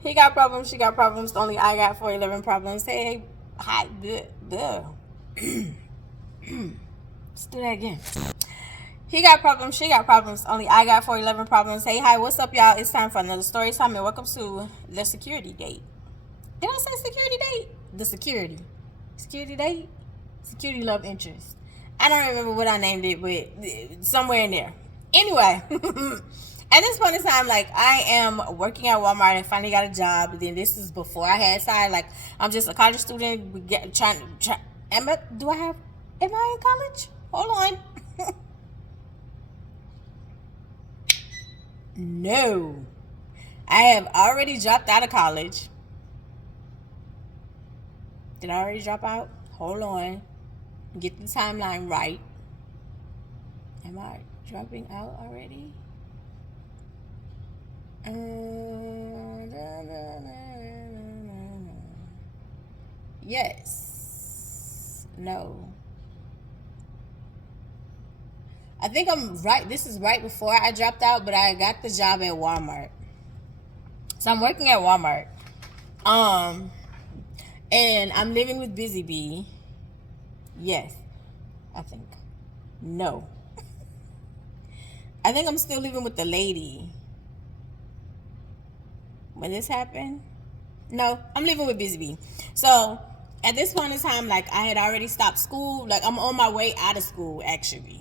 He got problems, she got problems. Only I got 411 problems. Hey, hi, duh. Let's do that again. He got problems, she got problems. Only I got 411 problems. Hey, hi, what's up, y'all? It's time for another story time, and welcome to the security date. Did I say security date? The security. Security date? Security love interest. I don't remember what I named it, but somewhere in there. Anyway, at this point in time, like, I am working at Walmart. I finally got a job. Then this is before I had side. Like, I'm just a college student. Am I in college? Hold on. No. I have already dropped out of college. Did I already drop out? Hold on. Get the timeline right. Am I dropping out already? Yes. No. I think I'm right. This is right before I dropped out, but I got the job at Walmart. So I'm working at Walmart. And I'm living with Busy Bee. Yes. I think. No. I think I'm still living with the lady. When this happened? No, I'm living with Busy Bee. So at this point in time, like, I had already stopped school. Like, I'm on my way out of school, actually.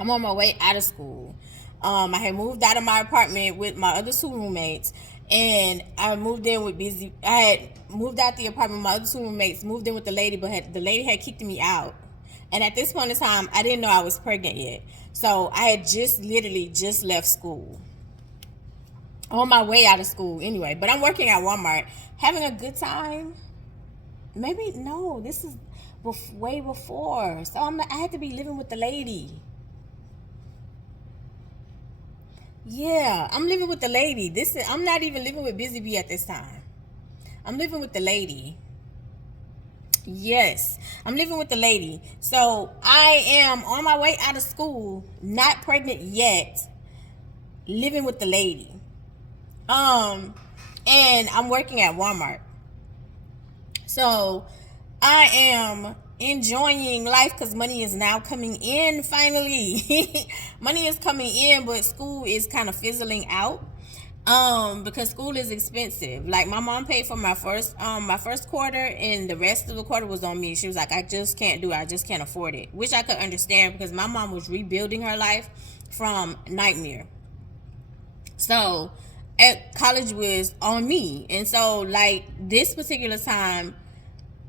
I'm on my way out of school. I had moved out of my apartment with my other two roommates, and I moved in with Busy. I had moved out the apartment with my other two roommates, moved in with the lady, but the lady had kicked me out. And at this point in time, I didn't know I was pregnant yet. So I had literally just left school. On my way out of school anyway. But I'm working at Walmart, having a good time. Maybe, no, this is way before. So I had to be living with the lady. Yeah, I'm living with the lady. I'm not even living with Busy Bee at this time. I'm living with the lady. Yes, I'm living with the lady. So I am on my way out of school, not pregnant yet, living with the lady. And I'm working at Walmart. So I am enjoying life because money is now coming in finally. Money is coming in, but school is kind of fizzling out. Because school is expensive. Like, my mom paid for my first quarter, and the rest of the quarter was on me. She was like, I just can't do it. I just can't afford it. Which I could understand, because my mom was rebuilding her life from nightmare. So at college was on me. And so, like, this particular time,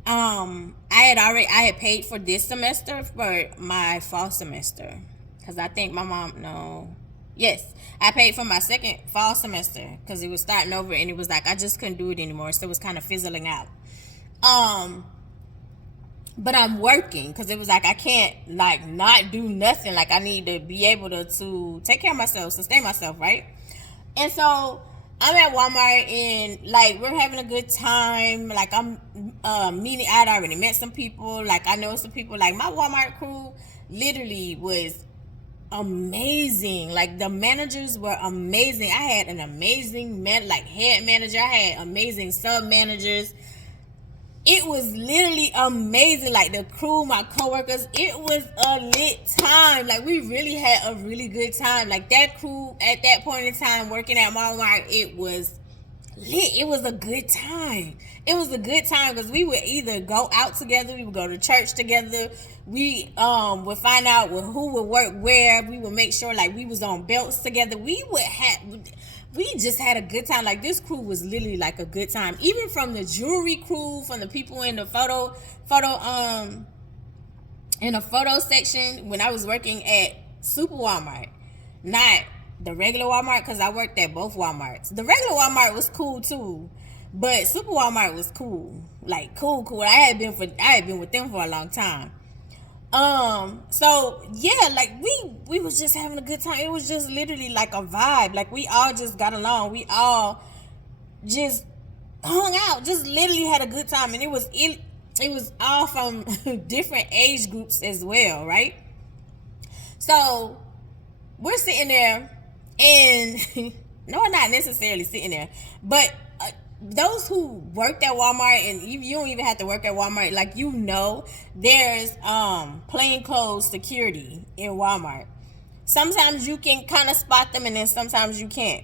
I had paid for this semester for my fall semester, because I think my mom, no, yes, I paid for my second fall semester because it was starting over, and it was like I just couldn't do it anymore, so it was kind of fizzling out. But I'm working because it was like I can't, like, not do nothing. Like, I need to be able to take care of myself, sustain myself, right? And so I'm at Walmart, and, like, we're having a good time. Like, I'm meeting. I'd already met some people. Like, I know some people. Like, my Walmart crew literally was amazing. Like, the managers were amazing. I had an amazing head manager. I had amazing sub managers. It was literally amazing. Like, the crew, my coworkers, it was a lit time. Like, we really had a really good time. Like, that crew at that point in time working at Walmart, it was lit. It was a good time. It was a good time because we would either go out together, we would go to church together, we would find out who would work where, we would make sure, like, we was on belts together. We just had a good time. Like, this crew was literally like a good time. Even from the jewelry crew, from the people in the photo section when I was working at Super Walmart, not the regular Walmart, because I worked at both Walmarts. The regular Walmart was cool too, but Super Walmart was cool. Like, cool. I had been with them for a long time. So yeah, like, we was just having a good time. It was just literally like a vibe. Like, we all just got along. We all just hung out, just literally had a good time, and it was all from different age groups as well, right? So we're sitting there, and no, not necessarily sitting there, but those who worked at Walmart, and you don't even have to work at Walmart, like, there's plainclothes security in Walmart. Sometimes you can kind of spot them, and then sometimes you can't.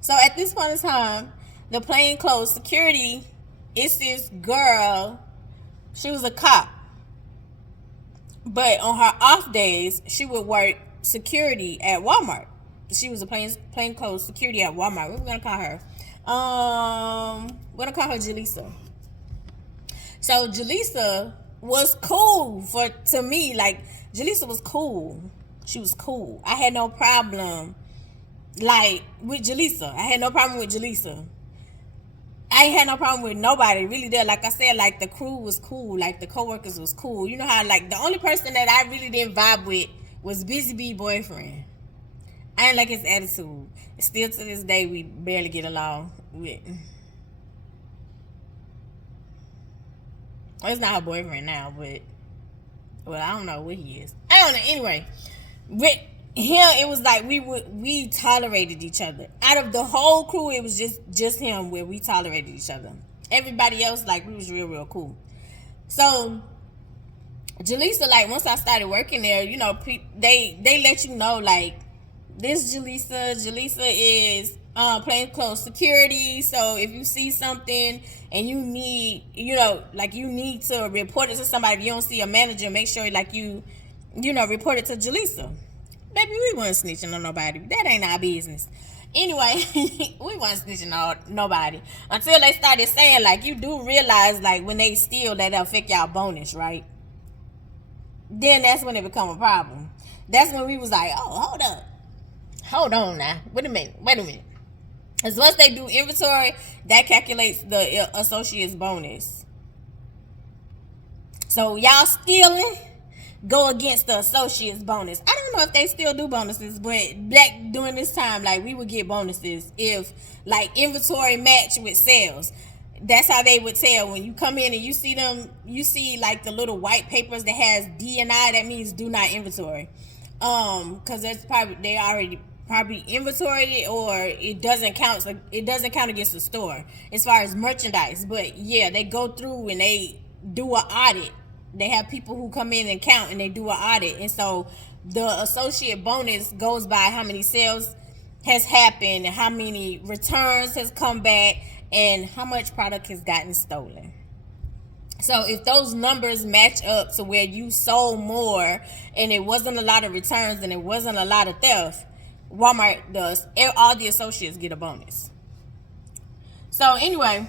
So at this point in time, the plainclothes security, it's this girl. She was a cop, but on her off days, she would work security at Walmart. She was a plainclothes security at Walmart. What are we gonna call her? We're gonna call her Jaleesa. So Jaleesa was cool to me. Like, Jaleesa was cool. She was cool. I had no problem, like, with Jaleesa. I had no problem with Jaleesa. I ain't had no problem with nobody really there. Like I said, like, the crew was cool. Like, the coworkers was cool. You know how, like, the only person that I really didn't vibe with was Busy Bee boyfriend. I didn't like his attitude. Still to this day, we barely get along with. Well, it's not her boyfriend now, but, well, I don't know what he is. I don't know. Anyway, with him, it was like we tolerated each other. Out of the whole crew, it was just him where we tolerated each other. Everybody else, like, we was real cool. So Jaleesa, like, once I started working there, you know, they let you know, like, this Jaleesa is plainclothes security. So if you see something and you need, you know, like, you need to report it to somebody, if you don't see a manager, make sure, like, you know, report it to Jaleesa. Baby, we wasn't snitching on nobody. That ain't our business. Anyway, we wasn't snitching on nobody until they started saying, like, you do realize, like, when they steal, that affect y'all bonus, right? Then that's when it become a problem. That's when we was like, oh, hold on now. Wait a minute. Because once they do inventory, that calculates the associate's bonus. So y'all stealing go against the associate's bonus. I don't know if they still do bonuses, but back during this time, like, we would get bonuses if, like, inventory match with sales. That's how they would tell. When you come in and you see them, you see, like, the little white papers that has D and I, that means do not inventory. Because that's probably, they already probably inventoried, or it doesn't count. Like, it doesn't count against the store as far as merchandise. But yeah, they go through and they do an audit. They have people who come in and count, and they do an audit. And so the associate bonus goes by how many sales has happened, and how many returns has come back, and how much product has gotten stolen. So if those numbers match up to where you sold more and it wasn't a lot of returns and it wasn't a lot of theft, Walmart does. All the associates get a bonus. So anyway,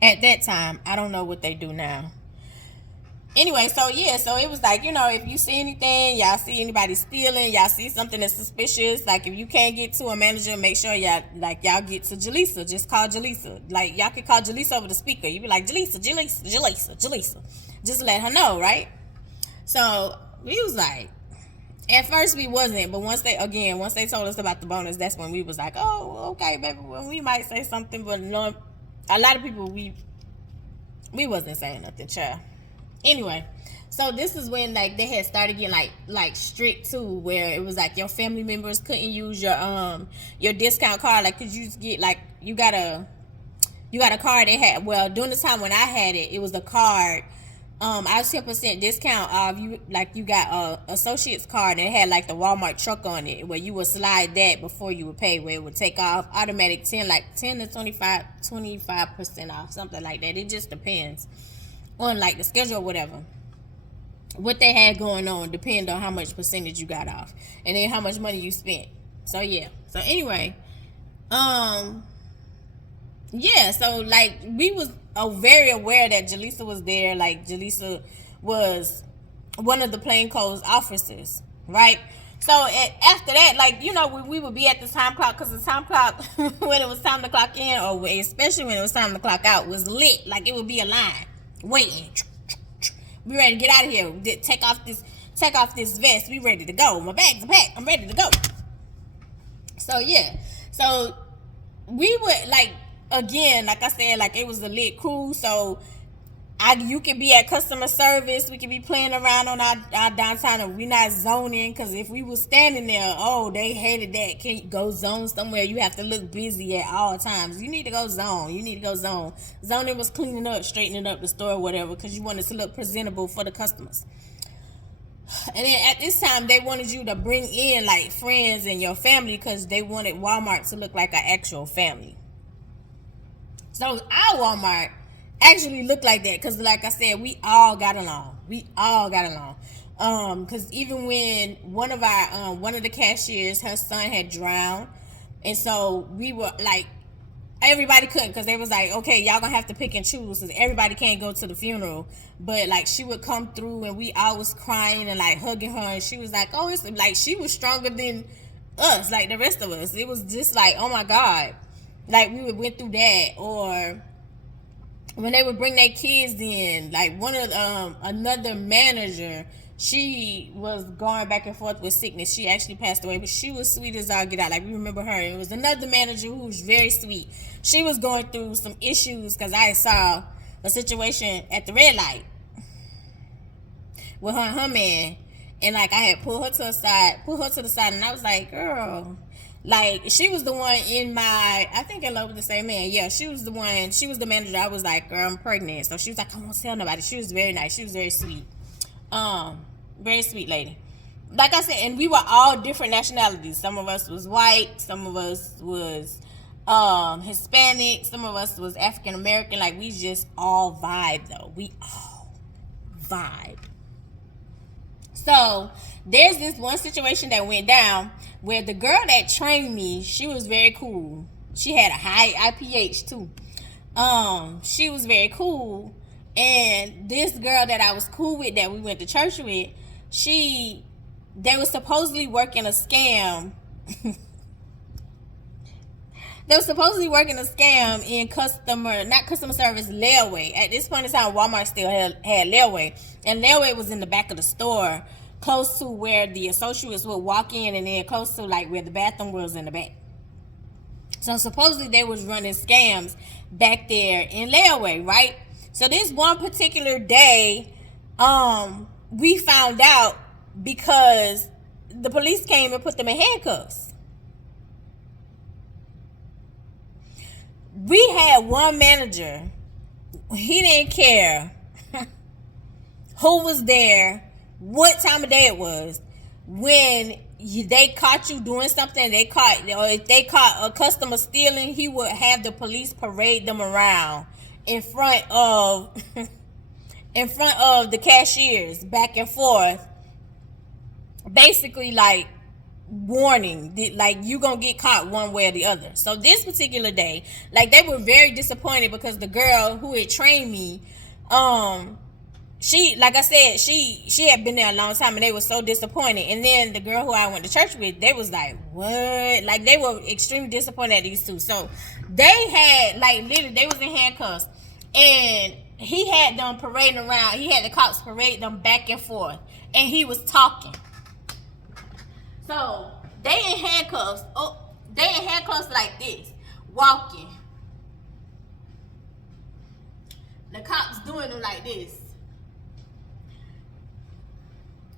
at that time, I don't know what they do now. Anyway, so yeah, so it was like, you know, if you see anything, y'all see anybody stealing, y'all see something that's suspicious, like, if you can't get to a manager, make sure y'all get to Jaleesa. Just call Jaleesa. Like, y'all can call Jaleesa over the speaker. You be like, Jaleesa. Just let her know, right? So we was like, at first we wasn't, but once they told us about the bonus, that's when we was like, oh, okay, baby, well, we might say something, but no, a lot of people, we wasn't saying nothing, child. Anyway, so this is when, like, they had started getting like strict too, where it was like your family members couldn't use your discount card. Like, could you just get, like, you got a card that had, well, during the time when I had it, it was a card. I was 10% discount. You got a associate's card, and it had, like, the Walmart truck on it, where you would slide that before you would pay, where it would take off automatic 10 to 25% off, something like that. It just depends on, like, the schedule or whatever, what they had going on, depend on how much percentage you got off, and then how much money you spent. So yeah, so anyway, yeah, so, like, we was very aware that Jaleesa was there. Like, Jaleesa was one of the plainclothes officers, right? So after that, like, you know, we would be at the time clock, because the time clock when it was time to clock in, or especially when it was time to clock out, was lit. Like, it would be a line waiting. We ready to get out of here. Take off this vest. We ready to go. My bags are packed. I'm ready to go. So yeah. So we would, like, again, like I said, like it was a lit crew. So you could be at customer service. We could be playing around on our downtown, and we not zoning. Because if we was standing there, oh, they hated that. Can you go zone somewhere? You have to look busy at all times. You need to go zone. You need to go zone. Zoning was cleaning up, straightening up the store, or whatever, because you wanted to look presentable for the customers. And then at this time, they wanted you to bring in like friends and your family, because they wanted Walmart to look like an actual family. So our Walmart actually looked like that, because like I said, we all got along. Because even when one of the cashiers, her son had drowned, and so we were like, everybody couldn't, because they was like, okay, y'all gonna have to pick and choose, because everybody can't go to the funeral. But like, she would come through, and we all was crying and like hugging her, and she was like, oh, it's like she was stronger than us, like the rest of us. It was just like, oh my God, like we went through that. Or when they would bring their kids in, like one of another manager, she was going back and forth with sickness. She actually passed away, but she was sweet as all get out. Like, we remember her. It was another manager who was very sweet. She was going through some issues, because I saw a situation at the red light with her and her man, and like I had pulled her to the side, and I was like, girl. Like, she was the one in my, I think in love with the same man. Yeah, she was the one. She was the manager. I was like, girl, I'm pregnant. So she was like, I won't tell nobody. She was very nice. She was very sweet. Very sweet lady. Like I said, and we were all different nationalities. Some of us was white. Some of us was Hispanic. Some of us was African American. Like, we just all vibe, though. We all vibe. So there's this one situation that went down where the girl that trained me, she was very cool. She had a high IPH too. She was very cool. And this girl that I was cool with, that we went to church with, they was supposedly working a scam. They were supposedly working a scam in not customer service, layaway. At this point in time, Walmart still had layaway. And layaway was in the back of the store, close to where the associates would walk in, and then close to like where the bathroom was in the back. So supposedly they was running scams back there in layaway, right? So this one particular day, we found out because the police came and put them in handcuffs. We had one manager. He didn't care who was there, what time of day it was. When they caught you doing something, or if they caught a customer stealing, he would have the police parade them around in front of the cashiers, back and forth, basically like warning, like you gonna get caught one way or the other. So this particular day, like, they were very disappointed, because the girl who had trained me, she, like I said, she had been there a long time, and they were so disappointed. And then the girl who I went to church with, they was like, what? Like, they were extremely disappointed at these two. So they had, like, literally, they was in handcuffs, and he had them parading around. He had the cops parade them back and forth, and he was talking. So they in handcuffs. Oh, they in handcuffs like this, walking. The cops doing them like this,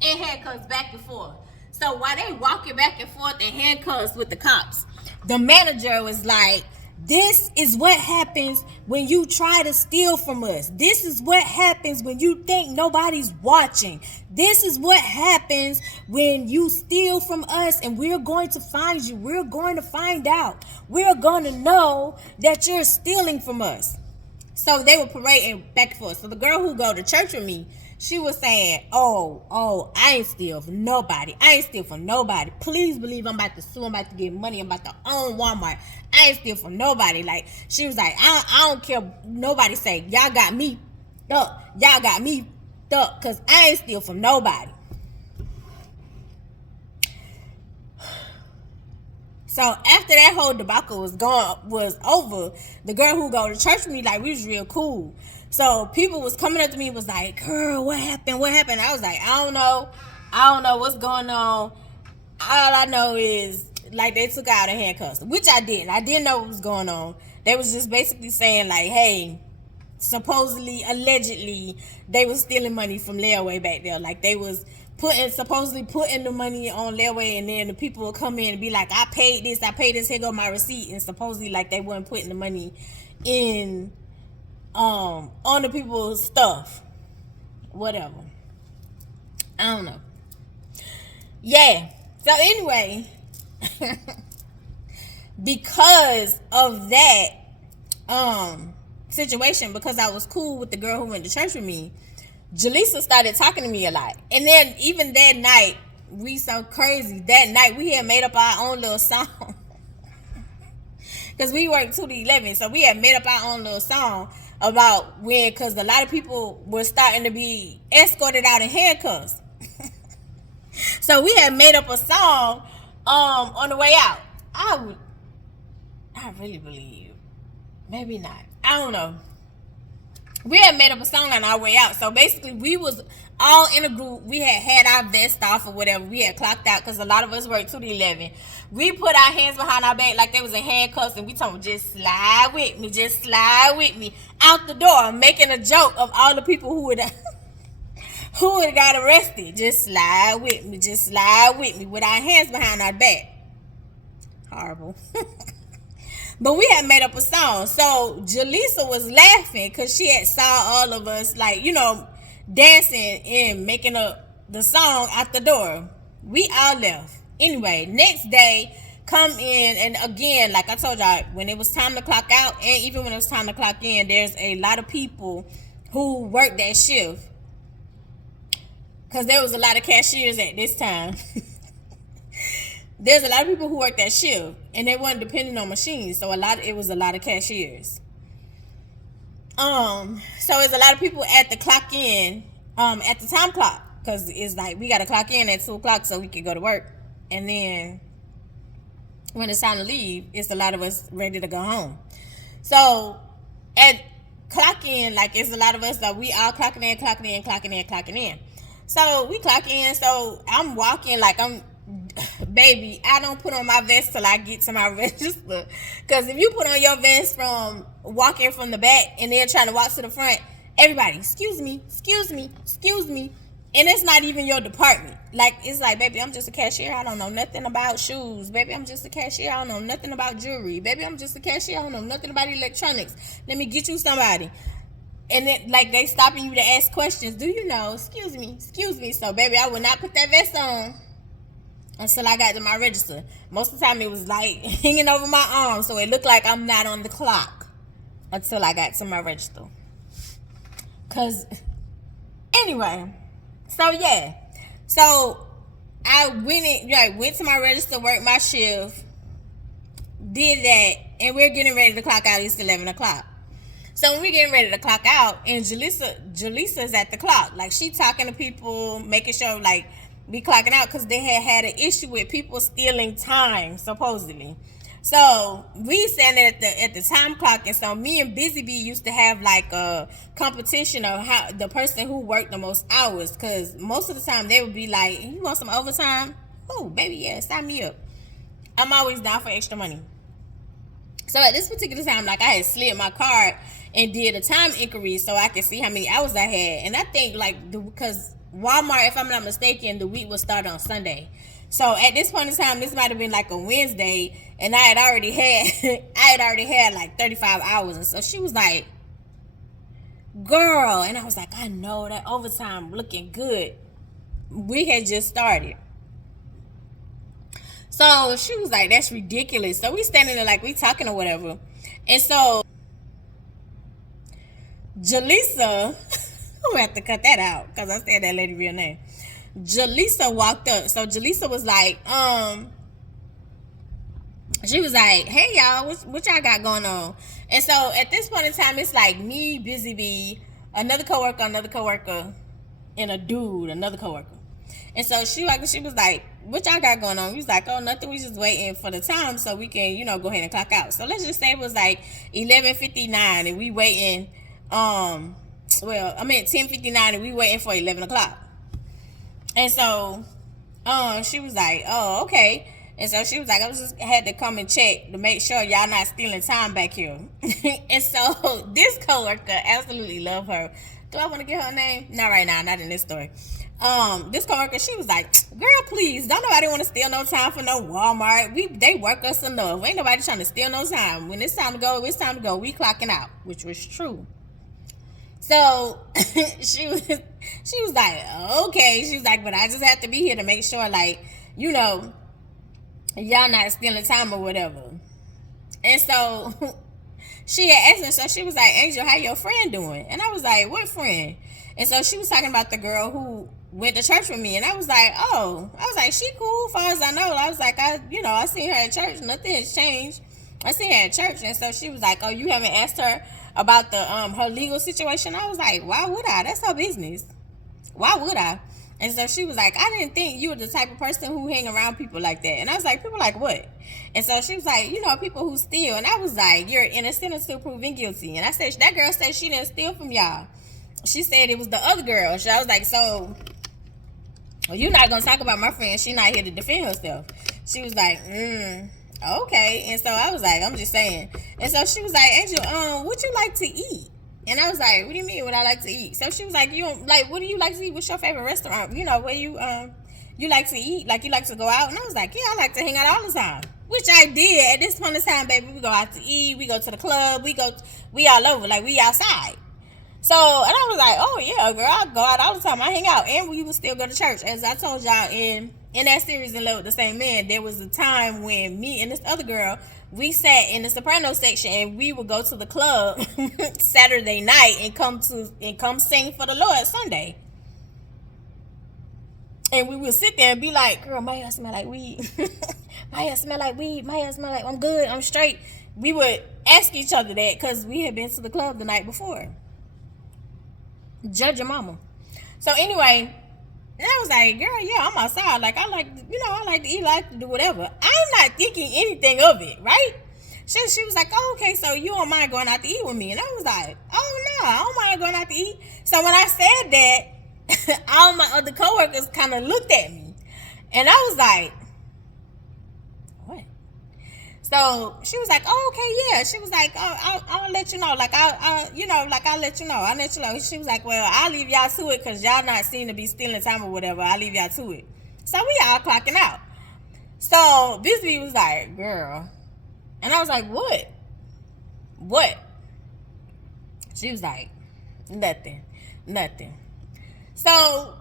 in handcuffs back and forth. So while they walking back and forth in handcuffs with the cops, the manager was like, this is what happens when you try to steal from us. This is what happens when you think nobody's watching. This is what happens when you steal from us, and we're going to find you. We're going to find out. We're going to know that you're stealing from us. So they were parading back and forth. So the girl who go to church with me, she was saying, oh, I ain't steal from nobody. I ain't steal from nobody. Please believe I'm about to sue. I'm about to get money. I'm about to own Walmart. I ain't steal from nobody. Like, she was like, I don't care nobody say. Y'all got me up. Y'all got me up, because I ain't steal from nobody. So after that whole debacle was over, the girl who go to church with me, like, we was real cool. So people was coming up to me, was like, girl, what happened? What happened? I was like, I don't know what's going on. All I know is, like, they took out the handcuffs, which I didn't. I didn't know what was going on. They was just basically saying like, hey, supposedly, allegedly, they was stealing money from layaway back there. Like they was supposedly putting the money on layaway, and then the people would come in and be like, I paid this, here go my receipt, and supposedly like they weren't putting the money in on the people's stuff. Whatever. I don't know. Yeah. So anyway, because of that situation, because I was cool with the girl who went to church with me, Jaleesa started talking to me a lot. And then even that night, we so crazy. That night we had made up our own little song. Because we worked 2 to 11. So we had made up our own little song about when, because a lot of people were starting to be escorted out in handcuffs. So we had made up a song on the way out. I really believe, maybe not, I don't know. We had made up a song on our way out. So basically we was all in a group. We had our vest off or whatever. We had clocked out because a lot of us worked 2 to 11. We put our hands behind our back like they was in handcuffs, and we told them, just slide with me out the door, making a joke of all the people who would got arrested. Just slide with me with our hands behind our back. Horrible. But we had made up a song. So Jaleesa was laughing because she had saw all of us, like, you know, dancing and making the song out the door. We all left. Anyway, next day, come in, and again, like I told y'all, when it was time to clock out, and even when it was time to clock in, there's a lot of people who worked that shift. Because there was a lot of cashiers at this time. There's a lot of people who work that shift, and they weren't depending on machines, so it was a lot of cashiers. So there's a lot of people at the clock in, at the time clock, because it's like we got to clock in at 2 o'clock so we can go to work, and then when it's time to leave, it's a lot of us ready to go home. So at clock in, like it's a lot of us that we all clocking in. So we clock in. So I'm walking like baby, I don't put on my vest till I get to my register. Because if you put on your vest from walking from the back and then trying to walk to the front, everybody, excuse me. And it's not even your department. Like, it's like, baby, I'm just a cashier. I don't know nothing about shoes. Baby, I'm just a cashier. I don't know nothing about jewelry. Baby, I'm just a cashier. I don't know nothing about electronics. Let me get you somebody. And then, like, they stopping you to ask questions. Do you know? Excuse me. So, baby, I would not put that vest on until I got to my register. Most of the time, it was, like, hanging over my arm. So, it looked like I'm not on the clock until I got to my register. Because, anyway. So, yeah. So, I went to my register, worked my shift, did that, and we're getting ready to clock out. It's 11 o'clock. So, when we're getting ready to clock out, and Jaleesa's at the clock. Like, she talking to people, making sure, like, we clocking out, because they had an issue with people stealing time, supposedly. So we standing at the time clock, and so me and Busy Bee used to have like a competition of how the person who worked the most hours, because most of the time they would be like, you want some overtime? Oh, baby, yeah, sign me up. I'm always down for extra money. So at this particular time, like, I had slid my card and did a time inquiry so I could see how many hours I had. And I think like because Walmart, if I'm not mistaken, the week would start on Sunday. So at this point in time, this might have been like a Wednesday, and I had already had like 35 hours. And so she was like, girl, and I was like, I know that overtime looking good. We had just started. So she was like, that's ridiculous. So we standing there like we talking or whatever. And so Jaleesa, I'm gonna have to cut that out because I said that lady real name. Jaleesa walked up. So Jaleesa was like, she was like, hey y'all, what y'all got going on? And so at this point in time, it's like me, Busy Bee, another coworker, and a dude, another coworker. And so she was like, what y'all got going on? We was like, oh, nothing. We just waiting for the time so we can, go ahead and clock out. So let's just say it was like 11:59 and we waiting. 10:59 and we waiting for 11 o'clock. And so, she was like, oh, okay. And so she was like, I was just had to come and check to make sure y'all not stealing time back here. And so this coworker, absolutely love her. Do I want to get her name? Not right now, not in this story. This coworker, she was like, girl, please, don't nobody want to steal no time for no Walmart. They work us enough. Ain't nobody trying to steal no time. When it's time to go, it's time to go. We clocking out, which was true. So she was like, okay. She was like, but I just have to be here to make sure, like, you know, y'all not stealing time or whatever. And so she had asked me, so she was like, Angel, how your friend doing? And I was like, what friend? And so she was talking about the girl who went to church with me. And I was like, she cool as far as I know. I was like, I seen her at church. Nothing has changed. I seen her at church. And so she was like, oh, you haven't asked her about the her legal situation? I was like, why would I? That's her business. Why would I? And so she was like, I didn't think you were the type of person who hang around people like that. And I was like, people like what? And so she was like, people who steal. And I was like, you're innocent until proven guilty. And I said, that girl said she didn't steal from y'all. She said it was the other girl. So I was like, so you're not going to talk about my friend. She not here to defend herself. She was like, okay. And so I was like, I'm just saying. And so she was like, Angel, what you like to eat? And I was like, what do you mean what I like to eat? So she was like, what do you like to eat? What's your favorite restaurant? Where you like to eat? Like, you like to go out? And I was like, yeah, I like to hang out all the time. Which I did. At this point in time, baby, we go out to eat. We go to the club. We all over. Like, we outside. So, and I was like, oh, yeah, girl, I go out all the time. I hang out. And we would still go to church. As I told y'all in that series, In Love with the Same Man, there was a time when me and this other girl, we sat in the soprano section and we would go to the club Saturday night and come sing for the Lord Sunday. And we would sit there and be like, girl, my hair smell like weed. My hair smell like weed. My hair smell like I'm good. I'm straight. We would ask each other that because we had been to the club the night before. Judge your mama. So anyway, and I was like, girl, yeah, I'm outside. Like, I like to eat, I like to do whatever. I'm not thinking anything of it, right? She was like, oh, okay, so you don't mind going out to eat with me? And I was like, oh, no, I don't mind going out to eat. So when I said that, all my other coworkers kind of looked at me. And I was like, what? So she was like, oh, okay, yeah. She was like, oh, I'll let you know. Like, I'll let you know. I'll let you know. She was like, well, I'll leave y'all to it because y'all not seem to be stealing time or whatever. I'll leave y'all to it. So we all clocking out. So Bisbee was like, girl. And I was like, what? What? She was like, nothing. So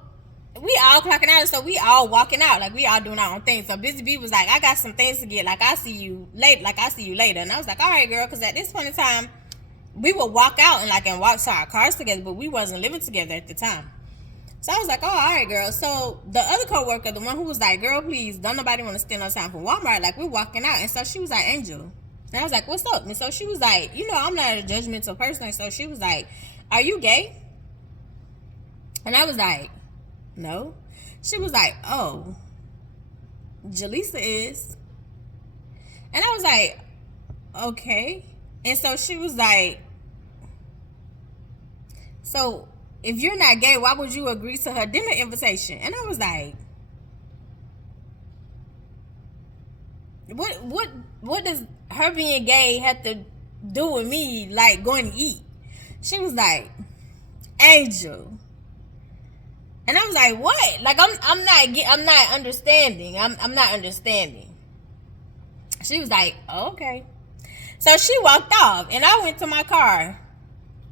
we all clocking out, so we all walking out, like we all doing our own thing. So Busy Bee was like, I got some things to get, like I see you later. And I was like, all right, girl, because at this point in time, we would walk out and walk to our cars together, but we wasn't living together at the time. So I was like, oh, all right, girl. So the other coworker, the one who was like, girl, please, don't nobody want to steal no time from Walmart. Like, we're walking out. And so she was like, Angel. And I was like, what's up? And so she was like, I'm not a judgmental person. So she was like, are you gay? And I was like, no. She was like, oh, Jaleesa is. And I was like, okay. And so she was like, so if you're not gay, why would you agree to her dinner invitation? And I was like, what does her being gay have to do with me, like, going to eat? She was like, Angel. And I was like, what? Like, I'm not understanding. I'm not understanding. She was like, oh, okay. So she walked off, and I went to my car.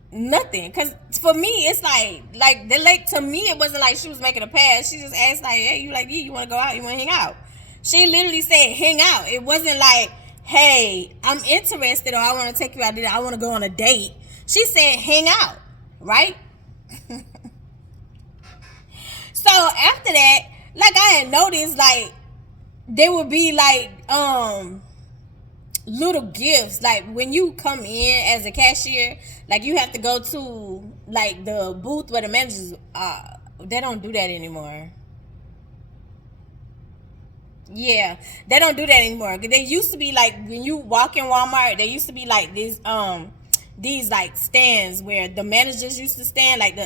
Nothing, because for me, it's to me, it wasn't like she was making a pass. She just asked, like, hey, you want to go out? You want to hang out? She literally said, hang out. It wasn't like, hey, I'm interested, or I want to take you out, I want to go on a date. She said, hang out, right? So after that, like, I had noticed, like, there would be, like, little gifts. Like, when you come in as a cashier, like, you have to go to, like, the booth where the managers are. They don't do that anymore. Yeah, they don't do that anymore. They used to be, like, when you walk in Walmart, there used to be, like, these like stands where the managers used to stand, like the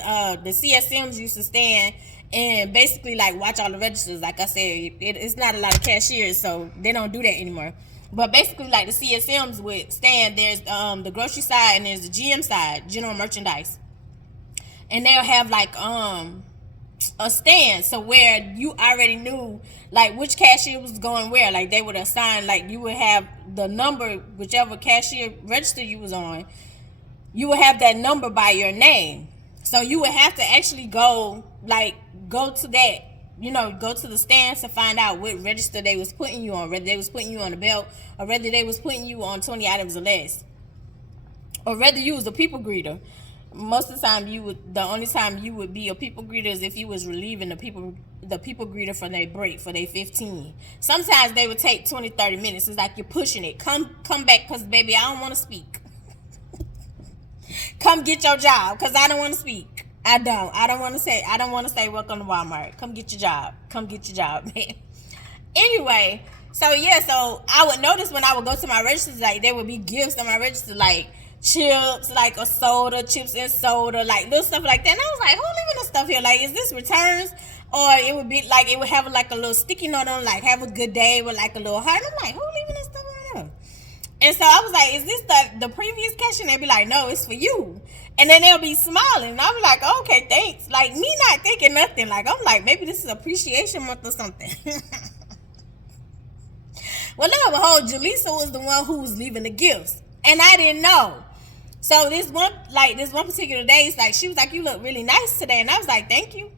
CSMs used to stand, and basically like watch all the registers. Like I said, it's not a lot of cashiers, so they don't do that anymore. But basically, like the CSMs would stand. There's the grocery side and there's the GM side, general merchandise, and they'll have like a stand, so where you already knew like which cashier was going where. Like they would assign, like you would have the number, whichever cashier register you was on, you would have that number by your name. So you would have to actually go to that, go to the stands to find out what register they was putting you on, whether they was putting you on the belt or whether they was putting you on 20 items or less, or whether you was a people greeter. Most of the time the only time you would be a people greeter is if you was relieving the people greeter for their break, for their 15. Sometimes they would take 20-30 minutes. It's like you're pushing it. Come back, because baby, I don't want to speak. Come get your job, because I don't want to speak. I don't want to say welcome to Walmart. Come get your job, man. Anyway, so I would notice when I would go to my registers, like there would be gifts on my register, like chips, like a soda, chips and soda, like little stuff like that. And I was like, who leaving this stuff here? Like, is this returns? Or it would be like, it would have like a little sticky note on, like, have a good day with like a little heart. And I'm like, who leaving this stuff on here? And so I was like, is this the previous cash? And they'd be like, no, it's for you. And then they'll be smiling. And I'll be like, oh, okay, thanks. Like, me not thinking nothing. Like, I'm like, maybe this is appreciation month or something. Well, lo and behold, Jaleesa was the one who was leaving the gifts. And I didn't know. So this one particular day, it's like, she was like, you look really nice today. And I was like, thank you.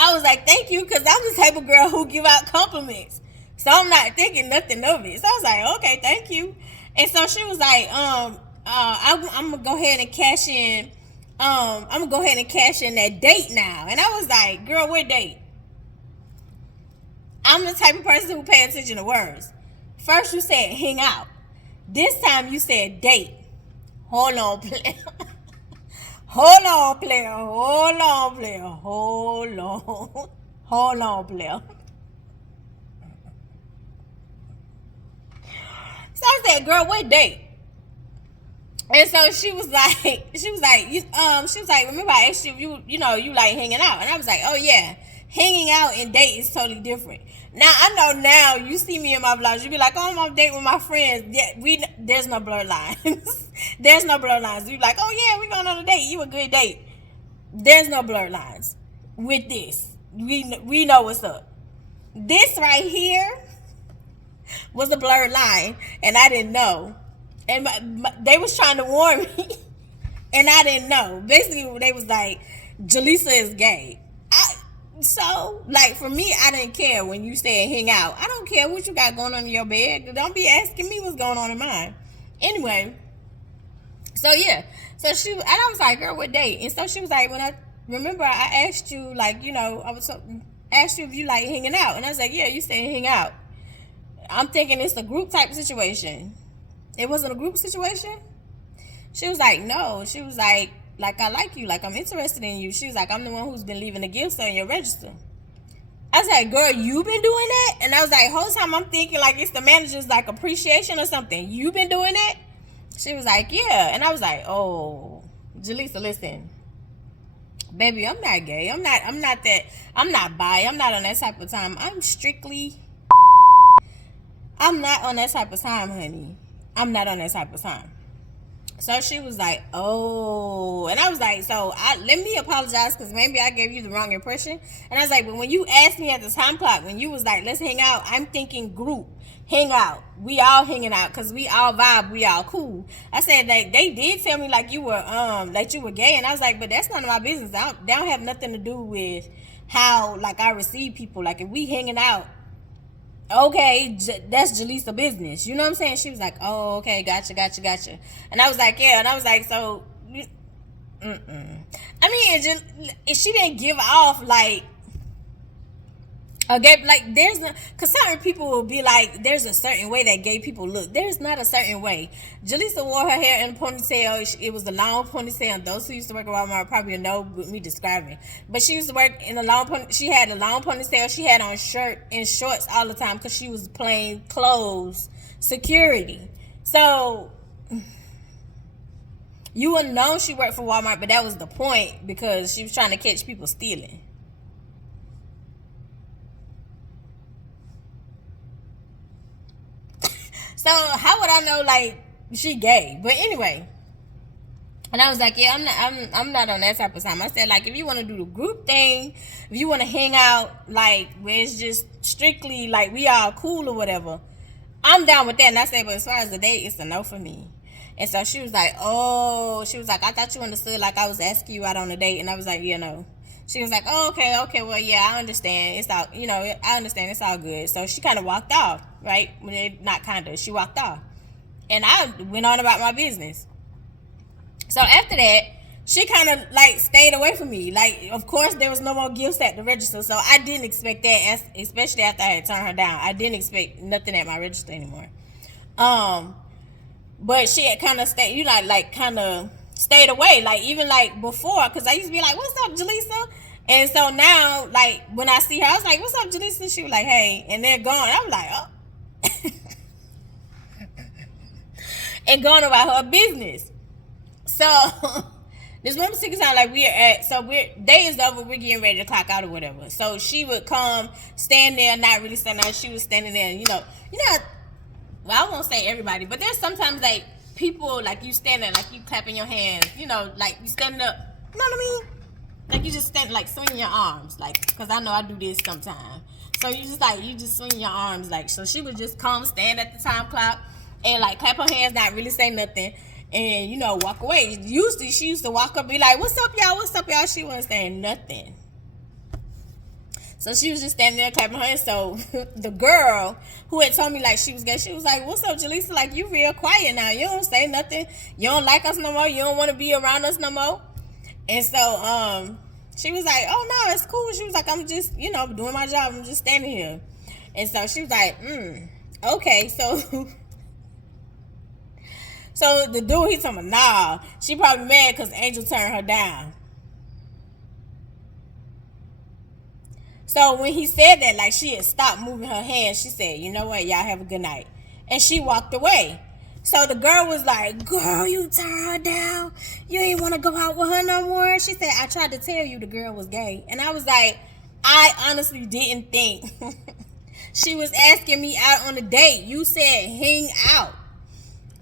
I was like, thank you, because I'm the type of girl who give out compliments. So I'm not thinking nothing of it. So I was like, okay, thank you. And so she was like, I'm gonna go ahead and cash in. I'm gonna go ahead and cash in that date now. And I was like, girl, what date? I'm the type of person who pay attention to words. First you said hang out. This time you said date. Hold on, player. Hold on, player. Hold on, player. Hold on. Hold on, player. So I said, girl, what date? And so she was like, remember I asked you if you like hanging out? And I was like, oh yeah, hanging out and date is totally different. Now I know now you see me in my vlogs, you be like, oh, I'm on a date with my friends. Yeah, there's no blur lines. There's no blur lines. You be like, oh yeah, we going on a date. You a good date. There's no blur lines with this. We know what's up. This right here was a blurred line, and I didn't know. And they was trying to warn me, and I didn't know. Basically, they was like, Jaleesa is gay. So, like, for me, I didn't care when you said hang out. I don't care what you got going on in your bed. Don't be asking me what's going on in mine. Anyway, so yeah. So and I was like, girl, what date? And so she was like, I asked you, like, asked you if you like hanging out. And I was like, yeah, you said hang out. I'm thinking it's a group type situation. It wasn't a group situation? She was like, no. She was like, I like you, like I'm interested in you. She was like, I'm the one who's been leaving the gifts on your register. I was like, girl, you been doing that? And I was like, whole time I'm thinking like it's the manager's like appreciation or something. You been doing that? She was like, yeah. And I was like, oh, Jaleesa, listen, baby, I'm not gay. I'm not bi. I'm not on that type of time. I'm not on that type of time, honey. I'm not on that type of time. So she was like, oh. And I was like, let me apologize because maybe I gave you the wrong impression. And I was like, but when you asked me at the time clock, when you was like, let's hang out, I'm thinking group, hang out. We all hanging out because we all vibe, we all cool. I said, like, they did tell me like you were gay. And I was like, but that's none of my business. They don't have nothing to do with how, like, I receive people. Like, if we hanging out, okay, that's Jaleesa business. You know what I'm saying? She was like, oh, okay, gotcha. And I was like, yeah. And I was like, so, I mean, she didn't give off, like, there's no, because certain people will be like, there's a certain way that gay people look. There's not a certain way. Jaleesa wore her hair in a ponytail. It was a long ponytail. And those who used to work at Walmart probably know with me describing. But she used to work in a long ponytail. She had a long ponytail. She had on shirt and shorts all the time because she was plain clothes security. So You would know she worked for Walmart, but that was the point because she was trying to catch people stealing. So how would I know like she gay? But anyway, and I was like, yeah, I'm not on that type of time. I said, like, if you want to do the group thing, if you want to hang out, like, where it's just strictly, like, we all cool or whatever, I'm down with that. And I said, but as far as the date, it's a no for me. And so she was like, oh, she was like, I thought you understood, like, I was asking you out on a date. And I was like, yeah, no. She was like, oh, okay, well, yeah, I understand. It's all, I understand. It's all good. So she kind of walked off, right? Not kind of. She walked off. And I went on about my business. So after that, she kind of like stayed away from me. Like, of course, there was no more gifts at the register, so I didn't expect that. Especially after I had turned her down, I didn't expect nothing at my register anymore. But she had kind of stayed, like kind of stayed away. Like even like before, because I used to be like, "What's up, Jaleesa?" And so now, like when I see her, I was like, "What's up, Jaleesa?" She was like, "Hey," and they're gone. I'm like, "Oh," and going about her business. So this one particular time, like day is over, we're getting ready to clock out or whatever. So she would come, stand there, not really stand there. She was standing there, well, I won't say everybody, but there's sometimes like people like you standing, like you clapping your hands, like you standing up, you know what I mean? Like you just stand, like swinging your arms, like, because I know I do this sometimes. So you just swing your arms, like, so she would just come, stand at the time clock, and like clap her hands, not really say nothing. And walk away. Usually she used to walk up and be like, what's up y'all, she wasn't saying nothing. So she was just standing there clapping her hands. So the girl who had told me like she was gay, she was like, what's up, Jaleesa, like you real quiet now, you don't say nothing, you don't like us no more, you don't want to be around us no more. And so she was like, oh no, it's cool. She was like, I'm just doing my job, I'm just standing here. And so she was like, okay. So the dude, he told me, nah, she probably mad because Angel turned her down. So when he said that, like she had stopped moving her hands, she said, you know what, y'all have a good night. And she walked away. So the girl was like, girl, you turned her down? You ain't want to go out with her no more? She said, I tried to tell you the girl was gay. And I was like, I honestly didn't think she was asking me out on a date. You said hang out.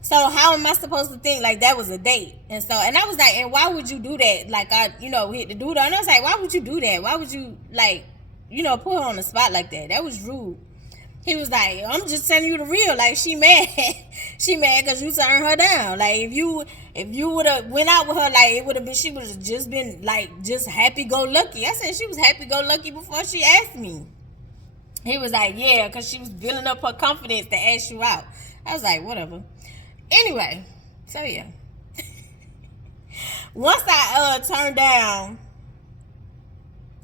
So how am I supposed to think like that was a date? And I was like, and why would you do that? Like I, hit the dude on. And I was like, why would you do that? Why would you put her on the spot like that? That was rude. He was like, I'm just telling you the real. Like she mad, she mad because you turned her down. Like if you would have went out with her, like it would have been, she would have just been like just happy go lucky. I said she was happy go lucky before she asked me. He was like, yeah, because she was building up her confidence to ask you out. I was like, whatever. Anyway, so yeah. Once I turned down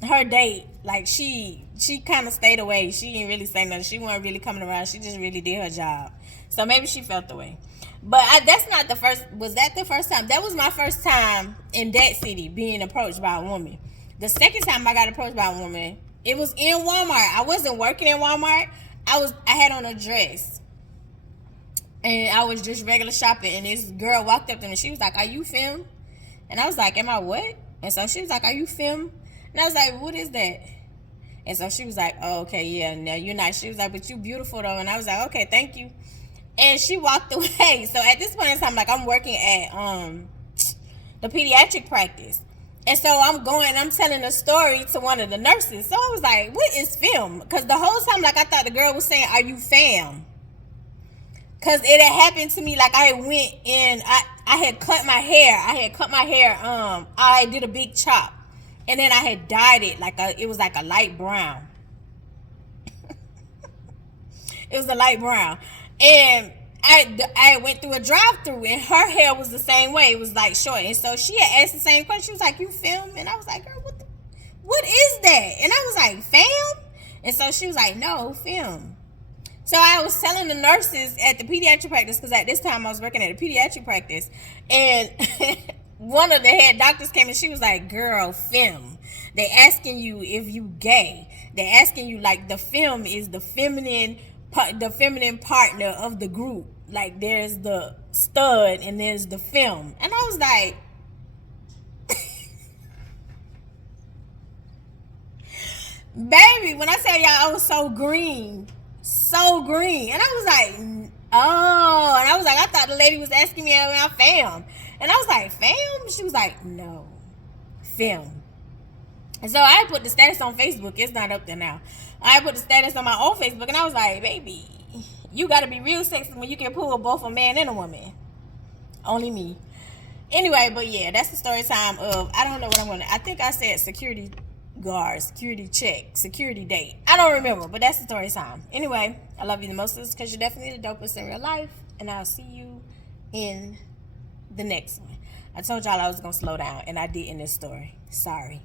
her date, like she kind of stayed away. She didn't really say nothing. She wasn't really coming around. She just really did her job. So maybe she felt the way. But that's not the first. Was that the first time? That was my first time in that city being approached by a woman. The second time I got approached by a woman, it was in Walmart. I wasn't working in Walmart. I had on a dress. And I was just regular shopping, and this girl walked up to me. She was like, are you femme? And I was like, am I what? And so she was like, are you femme? And I was like, what is that? And so she was like, oh, okay, yeah, no, you're not. She was like, but you beautiful, though. And I was like, okay, thank you. And she walked away. So at this point in time, like, I'm working at the pediatric practice. And so I'm telling a story to one of the nurses. So I was like, what is femme? Because the whole time, like, I thought the girl was saying, are you femme? Because it had happened to me, like I went in, I had cut my hair. I did a big chop. And then I had dyed it, it was like a light brown. It was a light brown. And I went through a drive-thru, and her hair was the same way. It was like short. And so she had asked the same question. She was like, you femme? And I was like, girl, what is that? And I was like, femme? And so she was like, no, femme. So I was telling the nurses at the pediatric practice, because at this time I was working at a pediatric practice, and one of the head doctors came and she was like, girl, femme. They asking you if you gay. They asking you, like, the femme is the feminine partner of the group. like there's the stud and there's the film. And I was like, baby, when I tell y'all I was so green. So green. And I was like, oh. And I was like, I thought the lady was asking me about fam. And I was like, fam? She was like, no. Film. And so I put the status on Facebook. It's not up there now. I put the status on my own Facebook. And I was like, baby, you got to be real sexy when you can pull both a man and a woman. Only me. Anyway, but yeah, that's the story time of, I don't know what I'm going to, I think I said security guard, security check, security date. I don't remember, but that's the story time. Anyway, I love you the most because you're definitely the dopest in real life. And I'll see you in the next one. I told y'all I was going to slow down, and I did in this story. Sorry.